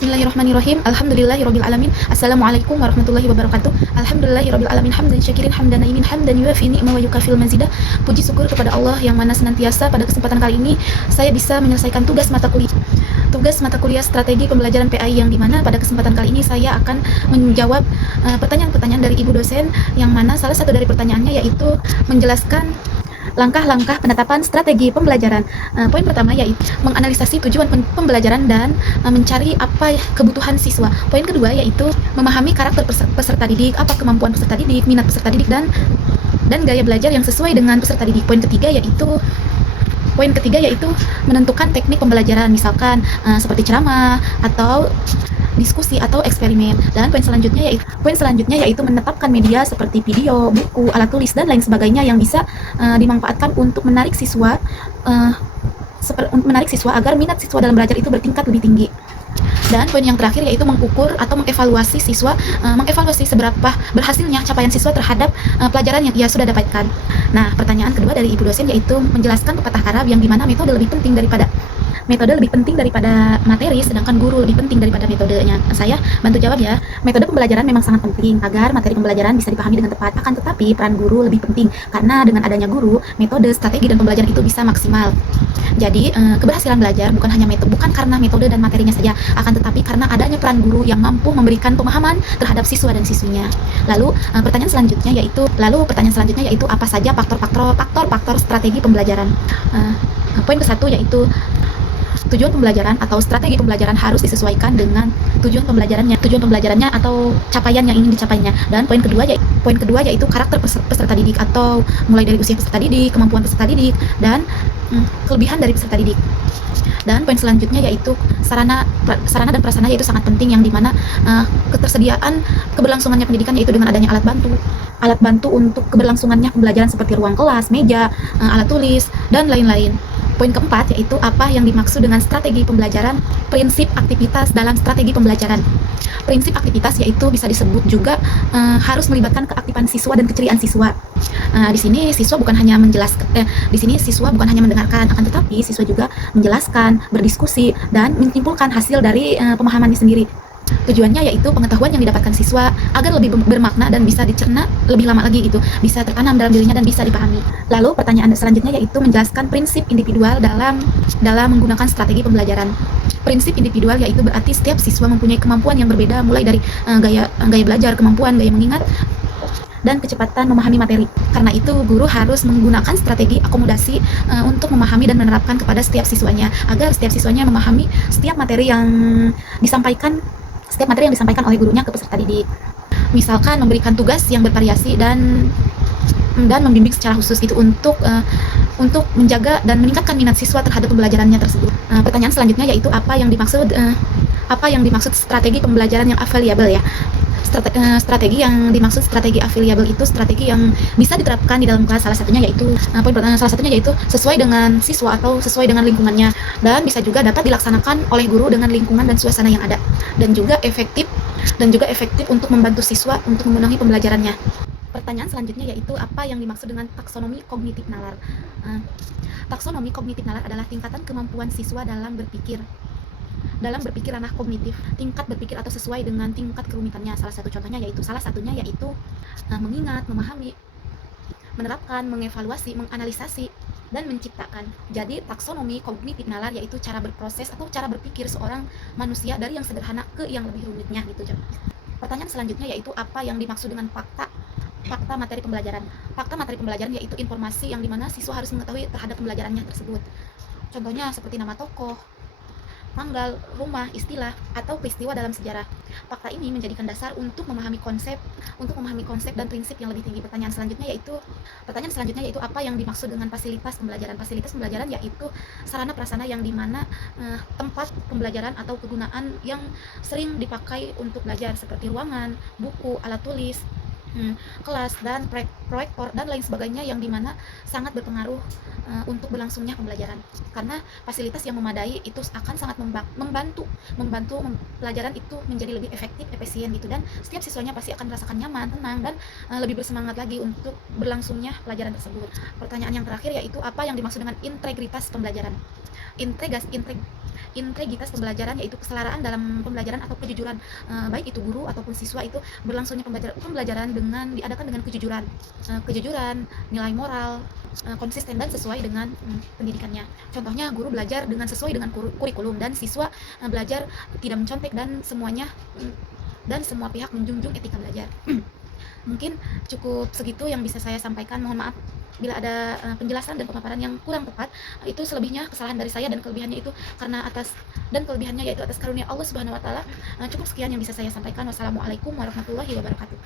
Bismillahirrahmanirrahim. Alhamdulillahirabbil alamin. Assalamualaikum warahmatullahi wabarakatuh. Alhamdulillahirabbil alamin hamdan syakirin hamdan naimin hamdan yuafi ni'ma wa yukafil mazidah. Puji syukur kepada Allah yang mana senantiasa pada kesempatan kali ini saya bisa menyelesaikan tugas mata kuliah strategi pembelajaran PAI, yang dimana pada kesempatan kali ini saya akan menjawab pertanyaan-pertanyaan dari ibu dosen, yang mana salah satu dari pertanyaannya yaitu menjelaskan langkah-langkah penetapan strategi pembelajaran. Poin pertama yaitu menganalisasi tujuan pembelajaran dan mencari apa kebutuhan siswa. Poin kedua yaitu memahami karakter peserta didik, apa kemampuan peserta didik, minat peserta didik, dan gaya belajar yang sesuai dengan peserta didik. Poin ketiga yaitu menentukan teknik pembelajaran, misalkan seperti ceramah atau diskusi atau eksperimen. Dan poin selanjutnya yaitu menetapkan media seperti video, buku, alat tulis, dan lain sebagainya yang bisa dimanfaatkan untuk menarik siswa agar minat siswa dalam belajar itu bertingkat lebih tinggi. Dan poin yang terakhir yaitu mengukur atau mengevaluasi seberapa berhasilnya capaian siswa terhadap pelajaran yang ia sudah dapatkan. Nah, pertanyaan kedua dari ibu dosen yaitu menjelaskan pepatah Arab yang dimana metode lebih penting daripada materi, sedangkan guru lebih penting daripada metodenya. Saya bantu jawab ya. Metode pembelajaran memang sangat penting agar materi pembelajaran bisa dipahami dengan tepat. Akan tetapi peran guru lebih penting, karena dengan adanya guru, metode, strategi, dan pembelajaran itu bisa maksimal. Jadi keberhasilan belajar bukan karena metode dan materinya saja, akan tetapi karena adanya peran guru yang mampu memberikan pemahaman terhadap siswa dan siswinya. Lalu pertanyaan selanjutnya yaitu apa saja faktor strategi pembelajaran. Poin ke-1 yaitu tujuan pembelajaran atau strategi pembelajaran harus disesuaikan dengan tujuan pembelajarannya atau capaian yang ingin dicapainya. Dan poin kedua yaitu karakter peserta didik, atau mulai dari usia peserta didik, kemampuan peserta didik, dan kelebihan dari peserta didik. Dan poin selanjutnya yaitu sarana dan prasarana, yaitu sangat penting, yang dimana ketersediaan keberlangsungannya pendidikan yaitu dengan adanya alat bantu untuk keberlangsungannya pembelajaran seperti ruang kelas, meja, alat tulis, dan lain-lain. Poin keempat yaitu apa yang dimaksud dengan strategi pembelajaran, prinsip aktivitas dalam strategi pembelajaran. Prinsip aktivitas yaitu bisa disebut juga harus melibatkan keaktifan siswa dan keceriaan siswa. Di sini siswa bukan hanya mendengarkan, akan tetapi siswa juga menjelaskan, berdiskusi, dan menyimpulkan hasil dari pemahamannya sendiri. Tujuannya yaitu pengetahuan yang didapatkan siswa agar lebih bermakna dan bisa dicerna lebih lama lagi gitu, bisa tertanam dalam dirinya dan bisa dipahami. Lalu pertanyaan selanjutnya yaitu menjelaskan prinsip individual dalam menggunakan strategi pembelajaran. Prinsip individual yaitu berarti setiap siswa mempunyai kemampuan yang berbeda, mulai dari gaya belajar, kemampuan gaya mengingat, dan kecepatan memahami materi. Karena itu guru harus menggunakan strategi akomodasi untuk memahami dan menerapkan kepada setiap siswanya, agar setiap siswanya memahami setiap materi yang disampaikan oleh gurunya ke peserta didik. Misalkan memberikan tugas yang bervariasi dan membimbing secara khusus itu untuk menjaga dan meningkatkan minat siswa terhadap pembelajarannya tersebut. Pertanyaan selanjutnya yaitu apa yang dimaksud strategi pembelajaran yang available ya. Strategi yang dimaksud strategi available itu strategi yang bisa diterapkan di dalam kelas. Salah satunya yaitu sesuai dengan siswa atau sesuai dengan lingkungannya, dan bisa juga dapat dilaksanakan oleh guru dengan lingkungan dan suasana yang ada, dan juga efektif untuk membantu siswa untuk memenuhi pembelajarannya. Pertanyaan selanjutnya yaitu apa yang dimaksud dengan taksonomi kognitif nalar. Taksonomi kognitif nalar adalah tingkatan kemampuan siswa dalam berpikir ranah kognitif, tingkat berpikir atau sesuai dengan tingkat kerumitannya. Salah satunya yaitu mengingat, memahami, menerapkan, mengevaluasi, menganalisasi, dan menciptakan. Jadi taksonomi kognitif nalar yaitu cara berproses atau cara berpikir seorang manusia dari yang sederhana ke yang lebih rumitnya gitu. Pertanyaan selanjutnya yaitu apa yang dimaksud dengan fakta materi pembelajaran. Fakta materi pembelajaran yaitu informasi yang dimana siswa harus mengetahui terhadap pembelajarannya tersebut. Contohnya seperti nama tokoh, tanggal, rumah, istilah, atau peristiwa dalam sejarah. Fakta ini menjadikan dasar untuk memahami konsep dan prinsip yang lebih tinggi. Pertanyaan selanjutnya yaitu apa yang dimaksud dengan fasilitas pembelajaran. Fasilitas pembelajaran yaitu sarana prasarana yang dimana tempat pembelajaran atau kegunaan yang sering dipakai untuk belajar seperti ruangan, buku, alat tulis, kelas, dan proyektor, dan lain sebagainya, yang dimana sangat berpengaruh untuk berlangsungnya pembelajaran. Karena fasilitas yang memadai itu akan sangat membantu pelajaran itu menjadi lebih efektif, efisien gitu, dan setiap siswanya pasti akan merasakan nyaman, tenang, dan lebih bersemangat lagi untuk berlangsungnya pelajaran tersebut. Pertanyaan yang terakhir yaitu apa yang dimaksud dengan integritas pembelajaran. integritas pembelajaran, yaitu keselaraan dalam pembelajaran atau kejujuran, baik itu guru ataupun siswa, itu berlangsungnya pembelajaran dengan diadakan dengan kejujuran, nilai moral, konsisten dan sesuai dengan pendidikannya. Contohnya guru belajar dengan sesuai dengan kurikulum, dan siswa belajar tidak mencontek, dan semua pihak menjunjung etika belajar. Mungkin cukup segitu yang bisa saya sampaikan. Mohon maaf bila ada penjelasan dan pemaparan yang kurang tepat. Itu selebihnya kesalahan dari saya, dan kelebihannya itu karena kelebihannya yaitu atas karunia Allah Subhanahu wa taala. Cukup sekian yang bisa saya sampaikan. Wassalamualaikum warahmatullahi wabarakatuh.